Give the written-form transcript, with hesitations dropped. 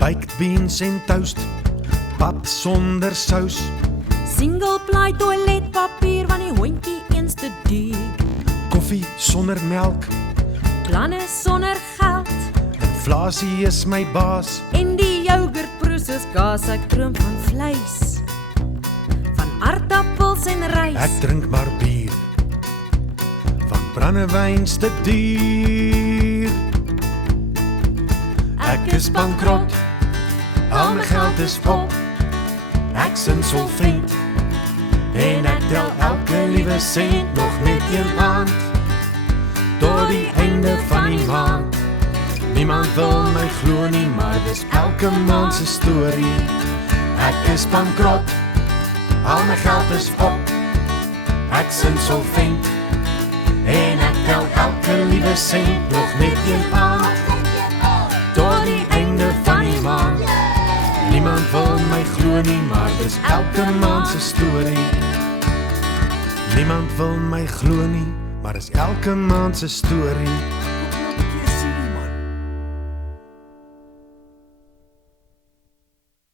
baked beans en toast, pap sonder sous, Single ply toiletpapier van die hondjie eens te duur. koffie sonder melk, Planne sonder geld. inflasie is my baas, En die yoghurt proe soos kaas, ek droom van vleis. Van aardappels en rys. ek drink maar bier, want brandewyns te duur. Ek is bankrot, al my geld is op, ek's insolvent, en ek tel elke liewe sent nog met een maand, tot die einde van die maand. Niemand wil my glo nie, maar dis elke maand se storie. Ek is bankrot, al my geld is op, ek's insolvent, en ek tel elke liewe sent nog met een maand, tot die einde van die maand. Niemand wil my glo nie, maar dis elke maand se storie. Niemand wil my glo nie, maar dis elke maand se storie.